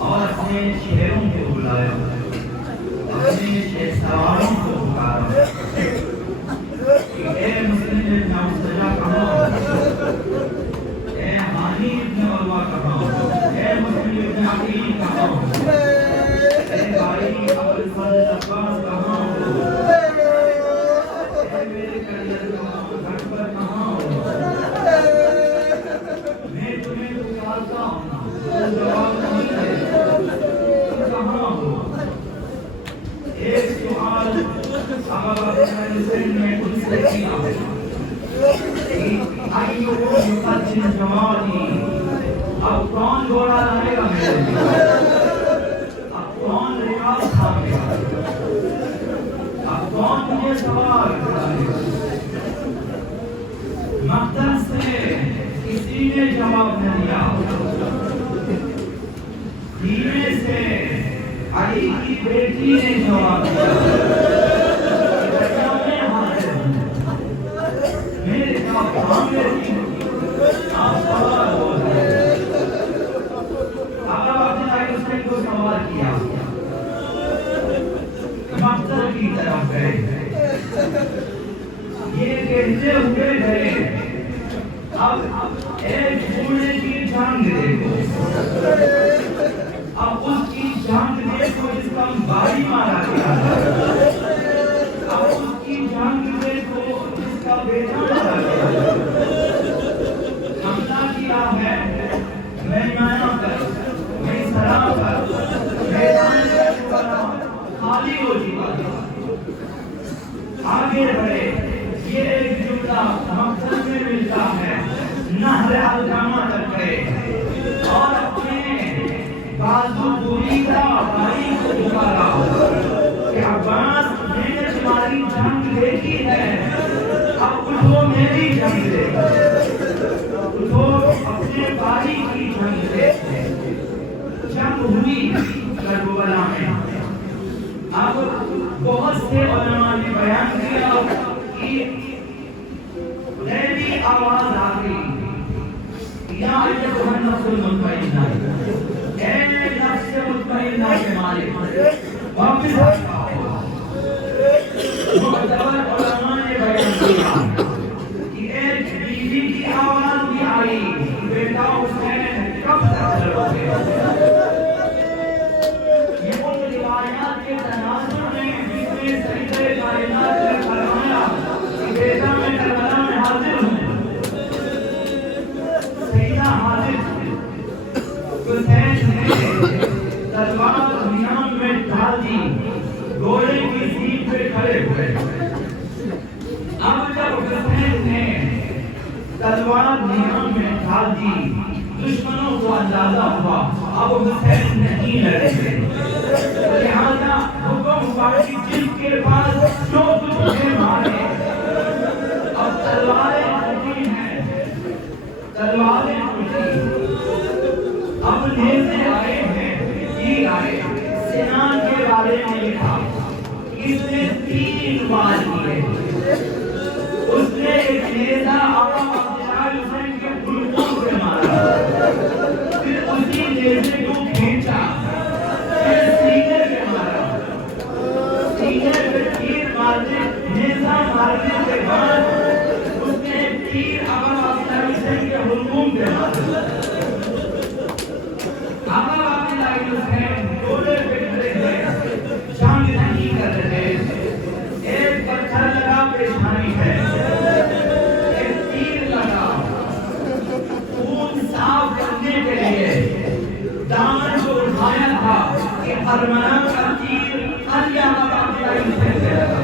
اور اپنے شہروں کو بلایا، اپنے شہسواروں کو پکارا کہ اے مسلم ابن عوسجہ کہاں ہو، اے ہانی ابن عروہ کہاں ہو، اے مسلم ابن عقیل کہاں ہو، اے بھائی ابو الفضل عباس کہاں ہو، اے میرے کریئر گھر پر کہاں ہو، میں تمہیں پکارتا ہوں جواب نہیں ہے، کہاں ہو؟ ایک سوال صحابہ حسین نے خود سے کیا ایو یقتل جوانی، اب کون گھوڑا لائے گا میرے لیے، اب کون ریاض کھائے گا، اب کون مجھے سوال کرائے گا؟ مقتل سے کسی نے جواب نہ دیا، دینے سے علی کی بیٹی نے جواب دیا، میں حاضر ہوں، میرے جواب حامل کی آپ سوال ہو رہے ہیں۔ آقا عبداللہ حسین کو سوال کیا، مقتل کی طرف گئے، یہ کہتے ہوئے گئے اب ایک گھوڑے کی جنگ دیکھو، اب اس کی جنگ دیکھو جس کا بھائی مارا گیا، اب اس کی جنگ دیکھو جس کا بیٹا مارا گیا، حملہ کیا ہے میدان پر، میسرا پر، میدان پر خالی ہو چکا تھا، آگے بڑھے، یہ ایک جملہ مقصد میں ملتا ہے، نہر الجامہ تک گئے اور اپنے بازو بریدہ بھائی کو پکارا کہ عباس میں نے تمہاری جنگ دیکھی ہے، اب اٹھو میری جنگ دیکھو، اٹھو اپنے بھائی کی جنگ دیکھو۔ جنگ ہوئی کربلا میں، اب بہت سے علماء نے بیان کیا کہ غیبی آواز آ گئی، یا ایتھا النفس المطمئنہ، اے نفس مطمئنہ کے مالک واپس آ جاؤ۔ معتبر علماء نے بیان کیا کہ ایک بیوی کی آواز بھی آئی، بیٹا حسین کب تک لڑوگے؟ یہ ان روایات کے تناظر میں جس میں سیدہ کائنات نے فرمایا کہ بیٹا میں کربلا میں حاضر ہوں، سیدہ حاضر حسین نے تلوار میان میں ڈال دی، گھوڑے کی سیٹ پہ کھڑے ہوئے، اب جب حسین نے تلوار میان میں ڈال دی، دشمنوں کو اندازہ ہوا اب حسین نہیں لڑیں گے، لہذا حکم ہوا کہ جس کے پاس جو کچھ ہے مارے، اب تلواریں اٹھی ہیں، تلواریں اٹھی نیزے آئے ہیں، تیر آئے، سنان کے بارے میں لکھا، اس نے 3 وار کیے، اس نے ایک نیزہ آقا عبداللہ حسین کے حلقوں پہ مارا، پھر اسی نیزے کو کھینچا، پھر سینے پہ مارا، سینے پہ تیر مارنے، نیزہ مارنے کے بعد اس نے تیر آقا عبداللہ حسین کے حلقوں پہ مارا۔ آقا عبداللہ حسین ڈولے پہ کھڑے ہوئے، جنگ نہیں کر رہے، ایک پتھر لگا پیشانی ہے، ایک تیر لگا، خون صاف کرنے کے لیے دامن کو اٹھایا تھا کہ ارمان کا تیر علی آقا عبداللہ حسین پہ لگا۔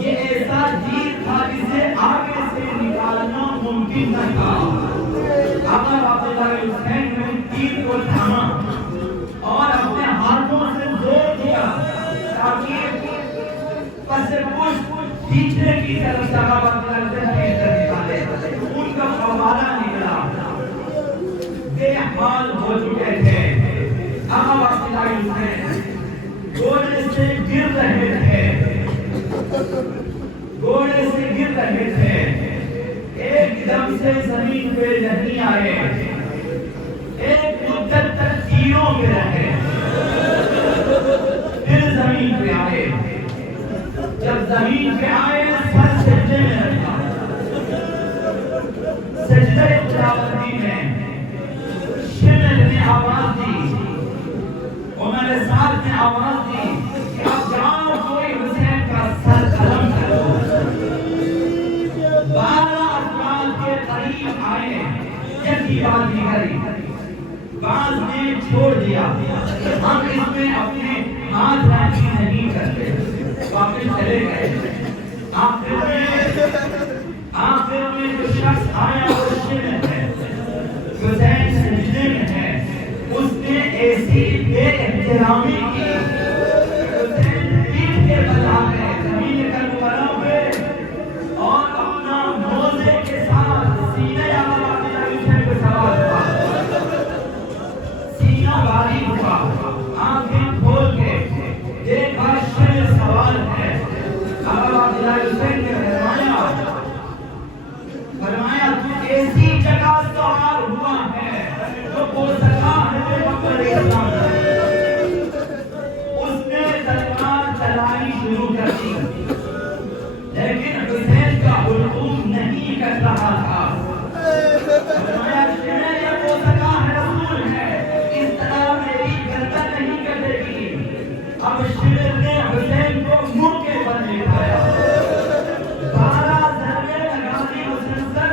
یہ ایسا تیر تھا جسے آگے سے نکالنا ممکن نہ تھا۔ آقا عبداللہ حسین نے تیر کو تھاما اور اپنے ہاتھوں سے زور دیا تاکہ پس پشت پیچھے کی طرف سے آقا عبداللہ حسین نکالے، ان کا فوارہ نکلا، بے حال ہو چکے تھے۔ آقا عبداللہ حسین گھوڑے سے گر رہے تھے، گھوڑے سے گر رہے تھے، ایک دم سے زمین پہ نہیں آئے، ایک مدت تک تیروں پہ رہے، پھر زمین پہ آئے، جب زمین پہ آئے سر سجدے میں رکھا، سجدہ خداوندی میں شمل نے آواز دی، عمر سعد نے آواز دی کہ اب جاؤ کوئی حسین کا سر قلم کرو۔ 12 افراد کے قریب آئے، یکی بات نہیں کری، بعض نے چھوڑ دیا، ہم اس میں اپنے ہاتھ راضی نہیں کرتے، واپس چلے گئے۔ آخر میں جو شخص آیا وہ شمل ہے، حسین سجدے میں ہے، اس نے ایسی بے احترامی کی، حسین پیٹھ کے بل آ گئے، زمین کربلا پہ، اور اپنا موزے کے ساتھ سینے آقا عبداللہ حسین پہ سوار ہوا، سینہ باری ہوا، آنکھیں کھول کے دیکھا شمل سوال ہے۔ آقا عبداللہ حسین نے فرمایا تو ایسی جگہ سوار ہوا ہے جو ہو سکا ہے پیغمبر اسلام، اس نے تلوار چلانی شروع کر دی، لیکن حسین کا حلقوم نہیں کر رہا تھا۔ فرمایا شمع یہ ہو سکا ہے رسول ہے، اس طرح میری گردن نہیں کٹے گی۔ اب شمع نے حسین کو منہ کے بل لٹایا، 12 ضربے لگا دی مسلسل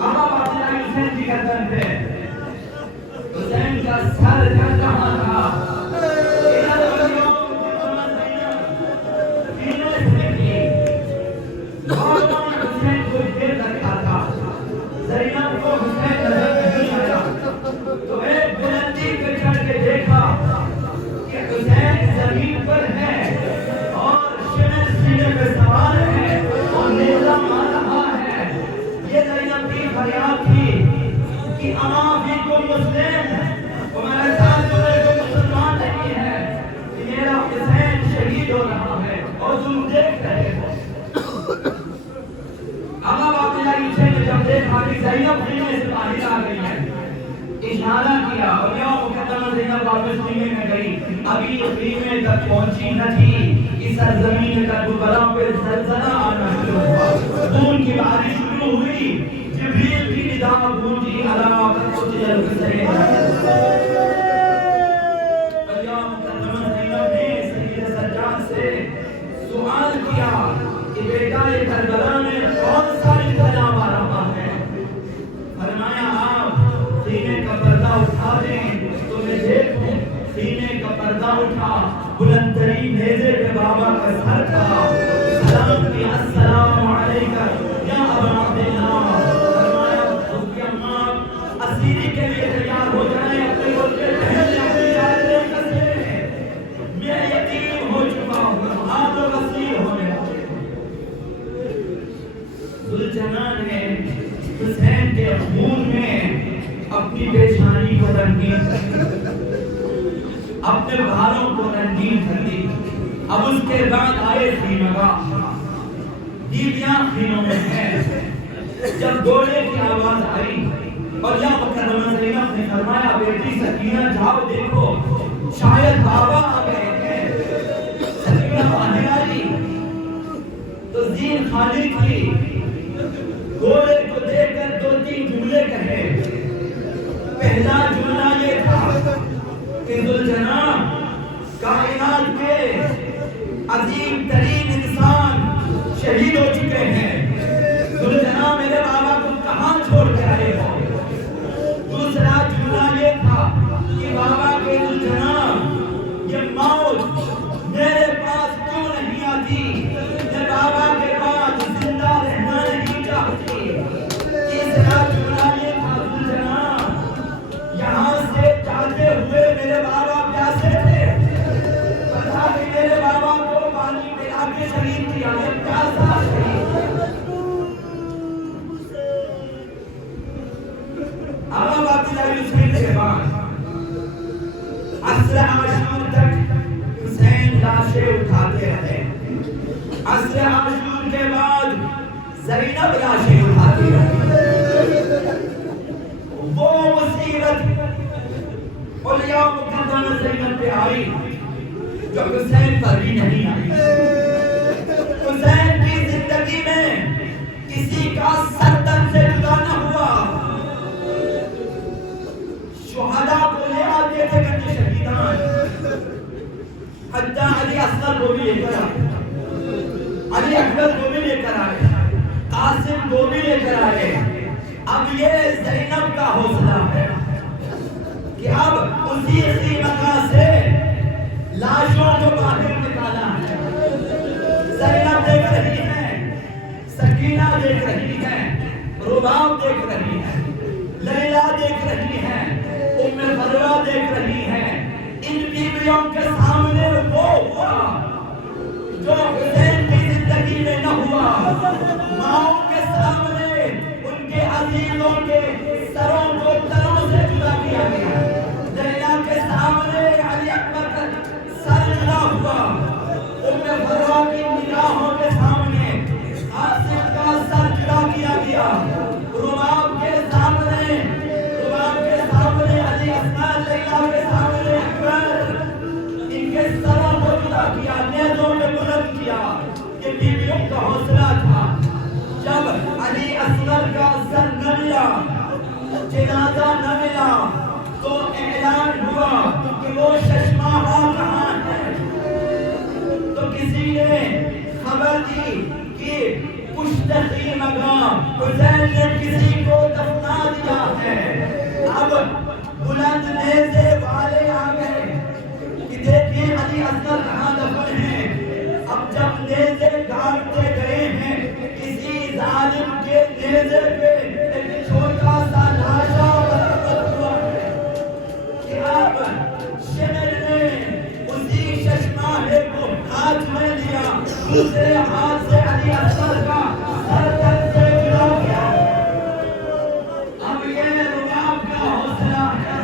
آقا عبداللہ حسین کی گردن پہ، حسین کا سر کٹ رہا تھا۔ حسین کو دیر رکھا تھا، زینب کو حسین نظر نہیں آیا، تو ایک بلندی پہ چڑھ کے دیکھا کہ حسین زمین پر ہے اور شمع سینے پہ سوار ہے اور نیزہ مار رہا ہے۔ یہ زینب کی فریاد تھی کہ اما فیکم مسلم، وہ میرے ساتھ جو میرے کو مسلمان نہیں ہے، کہ میرا حسین شہید ہو رہا ہے اور تم دیکھ رہے ہو۔ آقا عبداللہ حسین نے جب دیکھا کہ زینب خیمے سے باہر آ گئی ہے، اشارہ کیا اور یا مقدمہ زینب واپس خیمے میں گئی، ابھی خیمے تک پہنچی نہ تھی کہ سرزمین کربلا پہ زلزلہ آنا شروع ہوا، خون کی بارش شروع ہوئی، جبریل کی ندا گونجی، الا قد الحسین۔ اور یا مقدمہ زینب نے سید سجاد سے سوال کیا کہ بیٹا یہ کربلا میں کون سا انقلاب آ رہا ہے؟ فرمایا آپ سینے کا پردہ اٹھا دیں تو میں دیکھوں۔ سینے کا پردہ اٹھا، بلند ترین نیزے پہ بابا کا سر تھا، سلام کیا السلام علیکہ یا ابا عبداللہ۔ فرمایا اس کی اماں اسیری کے لیے تیار ہو جائیں، اپنے ملک کے پہلے اپنی جائے کسے، میں یتیم ہو چکا ہوں، آپ لوگ اسیر ہونے والے۔ ذوالجلال نے حسین کے خون میں اپنی پیشانی کو رنگین کر دی، اپنے بالوں کو رنگین کر دی۔ اب اس کے بعد آئے خیمگاہ، دیویاں خیموں میں ہیں۔ جب گھوڑے کی آواز آئی اور یا مکرمہ زینب نے فرمایا بیٹی سکینہ جاؤ دیکھو شاید بابا آ گئے ہیں۔ سکینہ باہر آئی تو زین خالد کی گھوڑے کو دیکھ کر دو تین جملے کہے۔ پہلا جملہ یہ تھا کہ ذوالجناح کائنات کے عظیم ترین انسان شہید ہو چکے ہیں، ذوالجناح میرے بابا کو کہاں چھوڑ کے آئے ہو۔ دوسرا جملہ یہ تھا کہ بابا کے ذوالجناح یہ موت میرے پاس کیوں نہیں آتی، میں بابا کے بعد زندہ رہنا نہیں چاہتی۔ تیسرا جملہ یہ تھا ذوالجناح یہاں سے جاتے ہوئے میرے بابا پیاسے تھے، پتا کہ میرے بابا کو پانی پلا کے شہید کیا، یہ پیاسا شہید۔ اب عبداللہ حسین کے بعد عصر عاشور تک حسین لاشیں اٹھاتے رہے، عصر عاشور کے بعد زینب لاشیں اٹھاتی رہی۔ وہ مصیبت اولیاء مقدمہ زینب پہ آئی جو حسین پر بھی نہیں آئی۔ حسین کی زندگی میں کسی کا سر تن سے جدا نہ ہوا۔ شہداء کو لے آتے تھے کہ شہیدان، حتیٰ علی اصغر کو بھی لے کر آئے، علی اکبر کو بھی لے کر آئے، قاسم کو بھی لے کر آئے۔ اب یہ زینب کا حوصلہ ہے کہ اب اسی خیمگاہ سے لاشوں کو باہر نکالا ہے۔ زینب دیکھ رہی ہے، سکینہ دیکھ رہی ہے، رباب دیکھ رہی ہے، لیلا دیکھ رہی ہے، ام فروہ دیکھ رہی ہے۔ ان بیویوں کے سامنے وہ ہوا جو حسین کی زندگی میں نہ ہوا۔ ماؤں کے سامنے ان کے عزیزوں کے سروں کو تنوں سے جدا کیا گیا۔ لیلا کے سامنے علی اکبر کا سر جدا ہوا، ام فروہ کی نگاہوں کے سامنے قاسم کا سر جدا کیا گیا۔ رباب کے سامنے علی اصغر، لیلا کے سامنے اکبر، ان کے سروں کو جدا کیا، نیزوں میں بلند کیا۔ یہ بیویوں کا حوصلہ تھا۔ جب علی اصغر کا سر نہ ملا، جنازہ نہ ملا، تو اعلان ہوا کہ وہ ششماہا کہاں ہے۔ تو کسی نے خبر دی کہ پشت خیمگاہ حسین نے کسی کو دفنا دیا ہے۔ اب بلند نیزے والے آ گئے کہ دیکھیں علی اصغر کہاں دفن ہیں۔ اب جب نیزے گاڑتے گئے ہیں، کسی ظالم کے نیزے پہ ایک چھوٹا سا لاشا برابر ہوا ہے کہ اب شمر نے اسی ششماہے کو ہاتھ میں لیا، دوسرے ہاتھ سے علی اصغر کا سر تن سے جدا کیا۔ اب یہ رباب کا حوصلہ ہے۔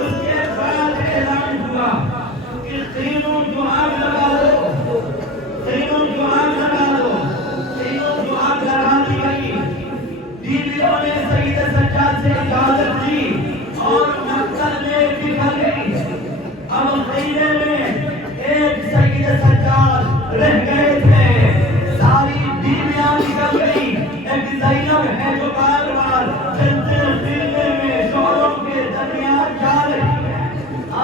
اس کے بعد اعلان ہوا کہ تینوں کو آگ لگا دو، تینوں کو آگ لگا دو، تینوں کو آگ لگا دی گئی۔ بیویوں نے سید سجاد سے اجازت دی اور مقتل میں بکھر گئی۔ اب خیمے میں ایک سید سجاد رہ گئے تھے، ساری بیویاں نکل گئی۔ ایک زینب ہے جو بار بار چلتے خیمے میں شوہروں کے درمیان جا رہی ہے،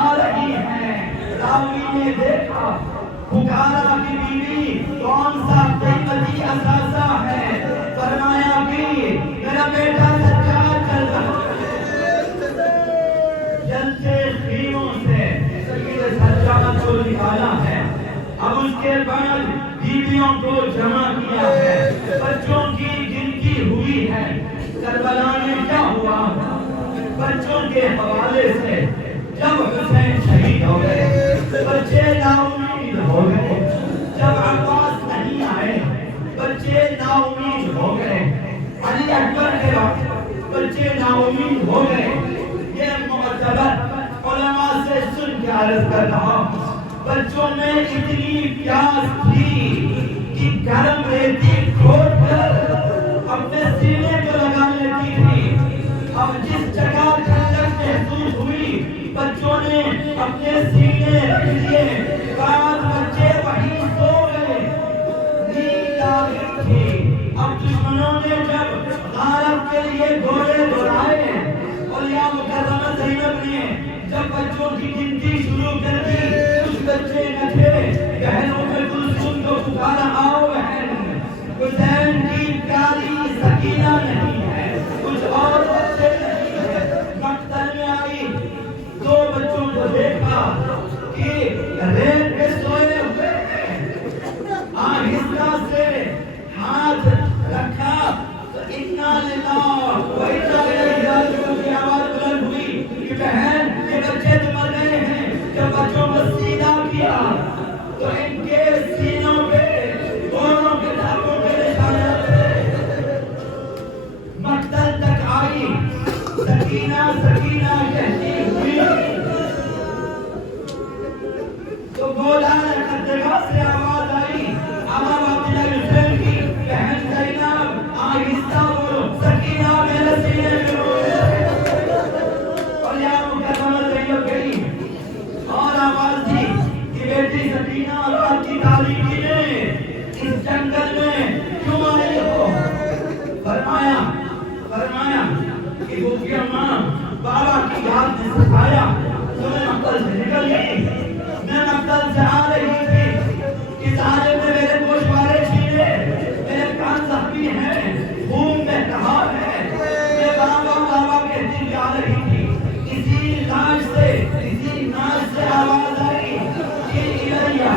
آ رہی ہے۔ راوی نے دیکھا پکارا کہ بیوی کون سا قیمتی اثاثہ ہے، فرمایا کہ میرا بیٹا سجاد چل رہا ہے۔ جلتے خیموں سے سید سجاد کو نکالا ہے۔ اب اس کے بعد بیویوں کو جمع کیا ہے، بچوں کی گنتی ہوئی ہے۔ کربلا میں کیا ہوا؟ بچوں کے حوالے سے جب حسین شہید ہو گئے، بچے نا امید ہو گئے۔ جب عباس نہیں آئے، بچے نا امید ہو گئے۔ علی اکبر کے وقت بچے نا امید ہو گئے. یہ معتبر علماء سے سن کے عرض کر رہا ہوں. بچوں میں اتنی پیاس تھی کہ گرم ریتی کھود کر اپنے سینے کو لگا لیتی تھی. اب جس جگہ ٹھنڈک محسوس ہوئی بچوں نے اپنے سینے رکھ لیے. بعض بچے وہیں سو گئے. نیند آ گئی تھی. اب دشمنوں نے جب غارت کے لیے گھوڑے دوڑائے اور یا مکرمہ زینب نے جب بچوں کی گنتی شروع کر دی، کچھ بچے نہ تھے. بہنوں میں کلثوم کو پکارا، آؤ بہن، حسین کی پیاری سکینہ نہیں ہے، کچھ اور بچے نہیں ہیں. مقتل میں آئی، دو بچوں کو دیکھا کہ ریت پہ سوئے ہوئے ہیں. آہستہ سے ہاتھ رکھا تو انا للہ و انا الیہ راجعون کی آواز بلند ہوئی کہ بہن یہ بچے تو مر گئے ہیں. جب بچوں کو سیدھا کیا تو ان کے سینوں پہ دونوں کے دھاگوں کے نشانات تھے. مقتل تک آئی، سکینہ سکینہ کہتی ہوئی تو گولا قدگاہ سے آواز آئی، آواز عبداللہ حسین کی بہن زینب آہستہ بولو، سکینہ میرے سینے میں بولو. اور یا مکرمہ زینب گئی اور آواز دی کہ بیٹی سکینہ، اللہ کی تاریکی میں اس جنگل میں کیوں آئی ہو؟ فرمایا کہ وہ کی اماں بابا کی یاد نے سکھایا تو میں مقتل سے نکل گئی. میں مقتل سے آ رہی تھی کہ ظالم نے میرے گوشوارے چھینے، میرے کان زخمی ہیں، خون میں کہا ہے. میں بابا کہتی جا رہی تھی. اسی لاش سے آواز آئی کہ الیہ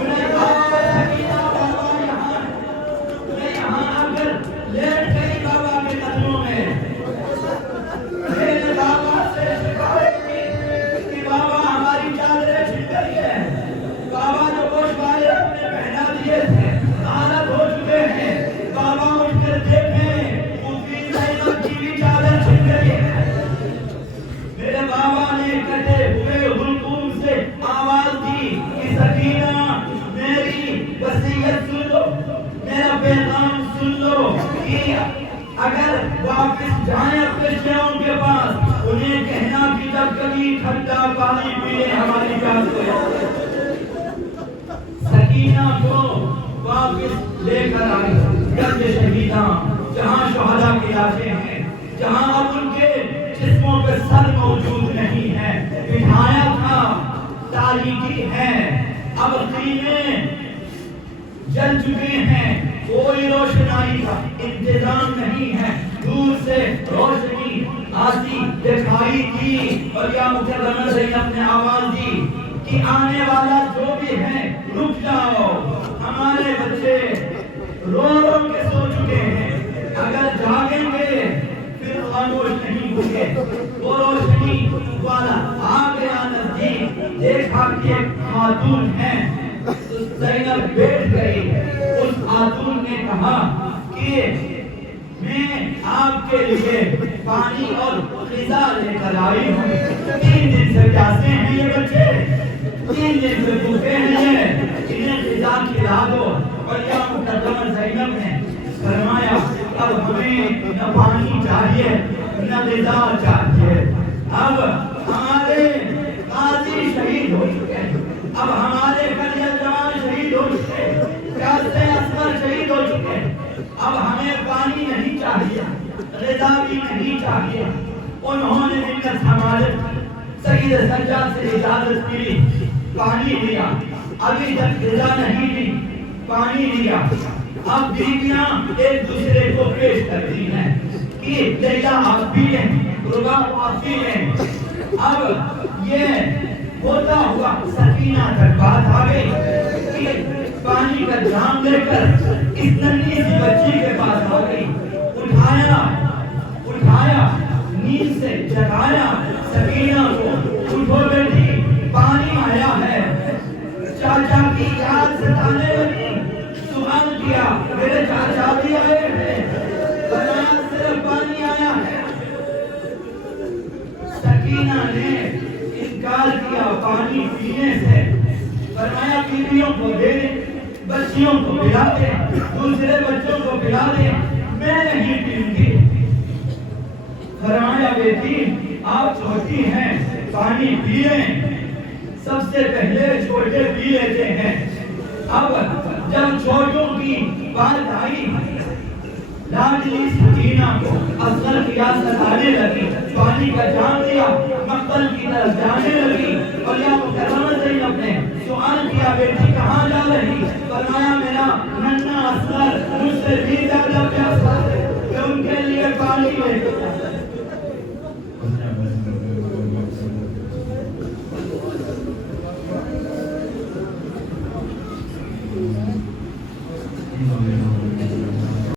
میں بابا سکینہ بابا یہاں آ کر لیٹ گئی بابا کے قدموں میں. میں نے بابا سے شکایت کی کہ بابا ہماری چادریں چھن گئی ہیں. بابا جو گوشوارے اپنے پہنا دیے تھے غارت ہو چکے ہیں. بابا اٹھ کر دیکھیں پوتری زینب کی بھی چادر چھن گئی ہے. میرے بابا نے کٹے ہوئے حلقوم سے آواز دی کہ سکینہ میری وصیت سن لو، میرا پیغام سن لو کہ اگر واپس جائیں اپنے شیعوں کے پاس انہیں کہنا کہ جب کبھی ٹھنڈا پانی پینے ہماری پیاس کو. سکینہ کو واپس لے کر آئی گنج شہیداں، جہاں شہداء کی لاشیں ہیں، جہاں اب ان کے جسموں پہ سر موجود نہیں ہے. بٹھایا تھا، تاریکی ہے، اب خیمے جل چکے ہیں، کوئی روشنائی کا انتظام نہیں ہے. دور سے روشنی آتی دکھائی دی اور یا مکرمہ زینب نے آواز دی کہ آنے والا جو بھی ہے رک جاؤ، ہمارے بچے رو رو کے سو چکے ہیں، اگر جاگیں گے پھر خاموش نہیں ہوں گے. وہ روشنی والا آ گیا نزدیک، دیکھا کہ ایک خاتون ہے. زینب بیٹھ گئی. اس خاتون نے کہا کہ میں آپ کے لیے پانی اور غذا لے کر آئی ہوں. 3 دن سے پیاسے ہیں یہ بچے، 3 دن سے بھوکے ہیں، انہیں غذا کھلا دو. اور یا مکرمہ زینب نے فرمایا اب ہمیں نہ پانی چاہیے نہ غذا چاہیے. اب ہمارے قاضی شہید ہو چکے، اب ہمارے کلیہ جوان شہید ہو چکے، پیاسے اصغر شہید ہو چکے. اب ہمیں پانی نہیں چاہیے، غذا بھی نہیں چاہیے. انہوں نے منت ہمارے سید سجاد سے اجازت ملی، پانی لیا. ابھی تک غذا نہیں لی، پانی لیا. اب بیویاں ایک دوسرے کو پیش کرتی ہیں کہ لیلا آپ بھی لیں، رباب آپ بھی لیں. اب یہ ہوتا ہوا سکینہ تک بات آ گئی کہ پانی کا جام لے کر اس ننھی سی بچی کے پاس آ گئی. اٹھایا نیند سے جگایا سکینہ کو، اٹھو بیٹی پانی آیا ہے. چاچا کی یاد ستانے لگی، سوال کیا میرے چاچا بھی آئے ہیں؟ صرف پانی آیا ہے. بیویوں کو دے دیں، بچیوں کو پلا دیں، دوسرے بچوں کو پلا دیں، میں نہیں پیوں گی۔ فرمایا بیٹی آپ چھوٹی ہیں، پانی پی لیں، سب سے پہلے چھوٹے پی لیتے ہیں۔ اب جب چھوٹوں کی بات آئی، لاڈلی سکینہ کو اصغر کی یاد ستانے لگی، پانی کا جام دیا، مقبل کی طرف جانے لگی، اور یا مکرمہ زینب نے سوال کیا بیٹی کہاں جا رہی؟ فرمایا میرا ننھا اصغر مجھ سے بھی زیادہ پیاسا ہے، میں ان کے لیے پانی لے کے جاتا ہوں۔